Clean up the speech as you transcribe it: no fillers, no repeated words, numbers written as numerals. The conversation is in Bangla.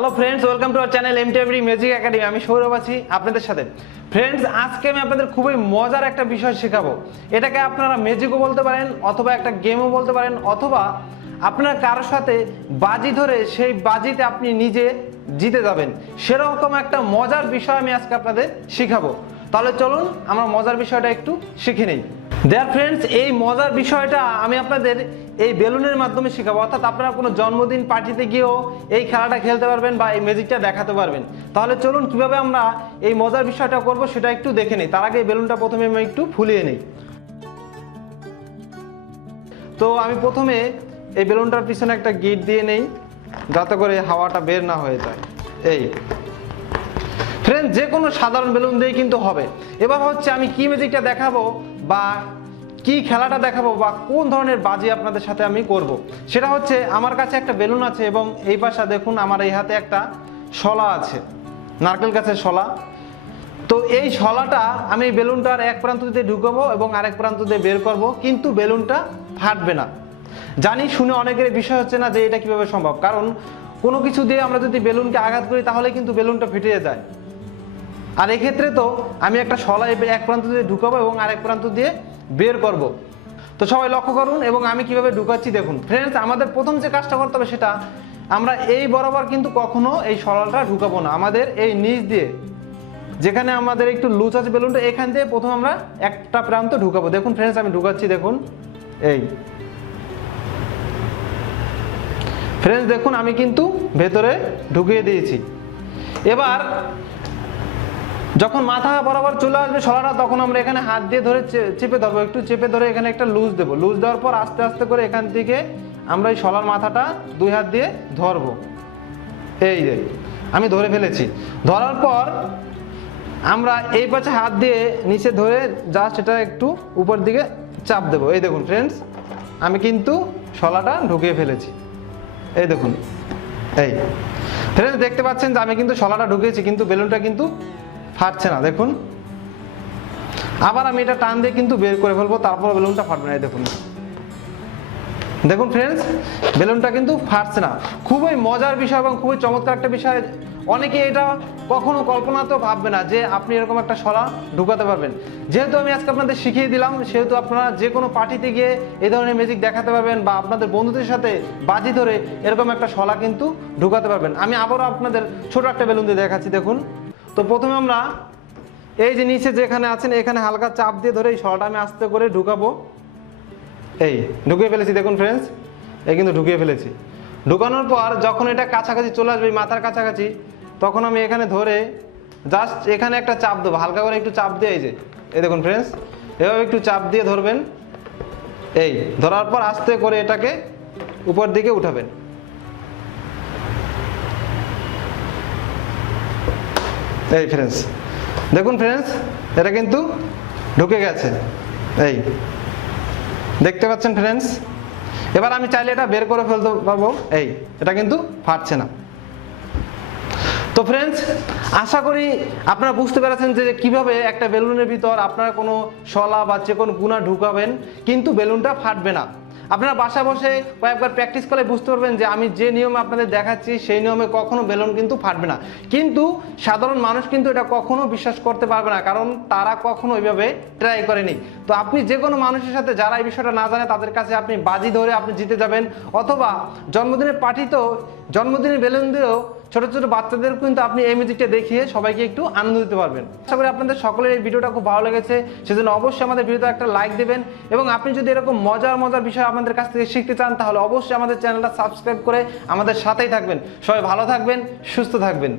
Hello friends, welcome to our channel এমটিএভরি ম্যাজিক একাডেমি। আমি সৌরভ আছি আপনাদের সাথে। ফ্রেন্ডস, আজকে আমি আপনাদের খুবই মজার একটা বিষয় শেখাবো। এটাকে আপনারা ম্যাজিকও বলতে পারেন, অথবা একটা গেমও বলতে পারেন, অথবা আপনার কারোর সাথে বাজি ধরে সেই বাজিতে আপনি নিজে জিতে যাবেন, সেরকম একটা মজার বিষয় আমি আজকে আপনাদের শেখাবো। তাহলে চলুন আমরা মজার বিষয়টা একটু শিখে নিই। দেয়ার ফ্রেন্ডস, এই মজার বিষয়টা আমি আপনাদের এই বেলুনের মাধ্যমে শেখাবো। অর্থাৎ আপনারা কোনো জন্মদিন পার্টিতে গিয়েও এই খেলাটা খেলতে পারবেন বা এই ম্যাজিকটা দেখাতে পারবেন। তাহলে চলুন কিভাবে আমরা এই মজার বিষয়টা করব সেটা একটু দেখে নিই। তার আগে এই বেলুনটা প্রথমে আমি একটু ফুলিয়ে নিই। তো আমি প্রথমে এই বেলুনটার পিছনে একটা গিট দিয়ে নেই, যাতে করে হাওয়াটা বের না হয়ে যায়। এই ফ্রেন্ডস, যে কোনো সাধারণ বেলুন দিয়ে কিন্তু হবে। এবার হচ্ছে আমি কি ম্যাজিকটা দেখাবো বা কি খেলাটা দেখাবো বা কোন ধরনের বাজি আপনাদের সাথে আমি করব, সেটা হচ্ছে আমার কাছে একটা বেলুন আছে এবং এই পাশে দেখুন আমার এই হাতে একটা শলা আছে, নারকেল গাছের শলা। তো এই শলাটা আমি বেলুনটার এক প্রান্ত দিয়ে ঢুকাবো এবং আরেক প্রান্ত দিয়ে বের করব, কিন্তু বেলুনটা ফাটবে না। জানি শুনে অনেকের বিষয় হচ্ছে না যে এটা কিভাবে সম্ভব, কারণ কোনো কিছু দিয়ে আমরা যদি বেলুনকে আঘাত করি তাহলে কিন্তু বেলুনটা ফেটে যায়। আর এক্ষেত্রে তো আমি একটা শলা এক প্রান্ত দিয়ে ঢুকাবো এবং আরেক প্রান্ত দিয়ে বের করব। তো সবাই লক্ষ্য করুন এবং আমি কিভাবে ঢুকাচ্ছি দেখুন। ফ্রেন্ডস, আমাদের প্রথম যে কাজটা করতে হবে সেটা আমরা এই বরাবর কিন্তু কখনো এই শলাটা ঢুকাবো না। আমাদের এই নিচ দিয়ে যেখানে আমাদের একটু লুজ আছে বেলুনটা, এখান দিয়ে প্রথম আমরা একটা প্রান্ত ঢুকাবো। দেখুন ফ্রেন্ডস, আমি ঢুকাচ্ছি দেখুন। এই ফ্রেন্ডস দেখুন, আমি কিন্তু ভেতরে ঢুকিয়ে দিয়েছি। এবার যখন মাথা বরাবর চলে আসবে শলাটা, তখন আমরা এখানে হাত দিয়ে ধরে চেপে ধরবো, একটু চেপে ধরে এখানে একটা লুজ দেবো। লুজ দেওয়ার পর আস্তে আস্তে করে এখান থেকে আমরা এই শলার মাথাটা দুই হাত দিয়ে ধরবো। এই যে আমি ধরে ফেলেছি। ধরার পর আমরা এই পাশে হাত দিয়ে নিচে ধরে জাস্ট এটা একটু উপর দিকে চাপ দেবো। এই দেখুন ফ্রেন্ডস, আমি কিন্তু শলাটা ঢুকিয়ে ফেলেছি। এই দেখুন, এই ফ্রেন্ডস দেখতে পাচ্ছেন যে আমি কিন্তু শলাটা ঢুকিয়েছি, কিন্তু বেলুনটা কিন্তু ফাটছে না। দেখুন, আবার আমি এটা টান দিয়ে কিন্তু বের করে ফেলবো, তারপর বেলুনটা ফাটবে না। দেখুন দেখুন ফ্রেন্ডস, বেলুনটা কিন্তু ফাটছে না। খুবই মজার বিষয় এবং খুবই চমৎকার একটা বিষয়। অনেকে এটা কখনো কল্পনাতেও ভাববে না যে আপনি এরকম একটা শলা ঢুকাতে পারবেন। যেহেতু আমি আজকে আপনাদের শিখিয়ে দিলাম, সেহেতু আপনারা যে কোনো পার্টিতে গিয়ে এই ধরনের ম্যাজিক দেখাতে পারবেন বা আপনাদের বন্ধুদের সাথে বাজি ধরে এরকম একটা শলা কিন্তু ঢুকাতে পারবেন। আমি আবারও আপনাদের ছোট একটা বেলুন দিয়ে দেখাচ্ছি। দেখুন, তো প্রথমে আমরা এই যে নিচে যেখানে আছেন এখানে হালকা চাপ দিয়ে ধরে এই শলাটা আমি আস্তে করে ঢুকাবো। এই ঢুকিয়ে ফেলেছি। দেখুন ফ্রেন্ডস, এই কিন্তু ঢুকিয়ে ফেলেছি। ঢুকানোর পর যখন এটা কাছাকাছি চলে আসবে, মাথার কাছাকাছি, তখন আমি এখানে ধরে জাস্ট এখানে একটা চাপ দেবো, হালকা করে একটু চাপ দিয়ে। এই দেখুন ফ্রেন্ডস, এভাবে একটু চাপ দিয়ে ধরবেন। এই ধরার পর আস্তে করে এটাকে উপর দিকে উঠাবেন। এই ফ্রেন্ডস দেখুন, ফ্রেন্ডস এটা কিন্তু ঢুকে গেছে। এই দেখতে পাচ্ছেন ফ্রেন্ডস। এবার আমি চাইলে এটা বের করে ফেলতে পারবো। এই এটা কিন্তু ফাটছে না। তো ফ্রেন্ডস, আশা করি আপনারা বুঝতে পেরেছেন যে কিভাবে একটা বেলুনের ভিতর আপনারা কোনো শলা বা যে কোনো গুণা ঢুকাবেন কিন্তু বেলুনটা ফাটবে না। আপনারা বাসা বসে কয়েকবার প্র্যাকটিস করে বুঝতে পারবেন যে আমি যে নিয়মে আপনাদের দেখাচ্ছি সেই নিয়মে কখনো বেলুন কিন্তু ফাটবে না। কিন্তু সাধারণ মানুষ কিন্তু এটা কখনো বিশ্বাস করতে পারবে না, কারণ তারা কখনো ওইভাবে ট্রাই করেনি। তো আপনি যে কোনো মানুষের সাথে যারা এই বিষয়টা না জানে তাদের কাছে আপনি বাজি ধরে আপনি জিতে যাবেন, অথবা জন্মদিনের পার্টিতেও জন্মদিনের বেলুন দিয়েও ছোট ছোট বাচ্চাদের কিন্তু আপনি এই ম্যাজিকটা দেখিয়ে সবাইকে একটু আনন্দ দিতে পারবেন। আশা করি আপনাদের সকলের এই ভিডিওটা খুব ভালো লেগেছে, সেজন্য অবশ্যই আমাদের ভিডিওতে একটা লাইক দেবেন। এবং আপনি যদি এরকম মজার মজার বিষয় আমাদের কাছ থেকে শিখতে চান তাহলে অবশ্যই আমাদের চ্যানেলটা সাবস্ক্রাইব করে আমাদের সাথেই থাকবেন। সবাই ভালো থাকবেন, সুস্থ থাকবেন।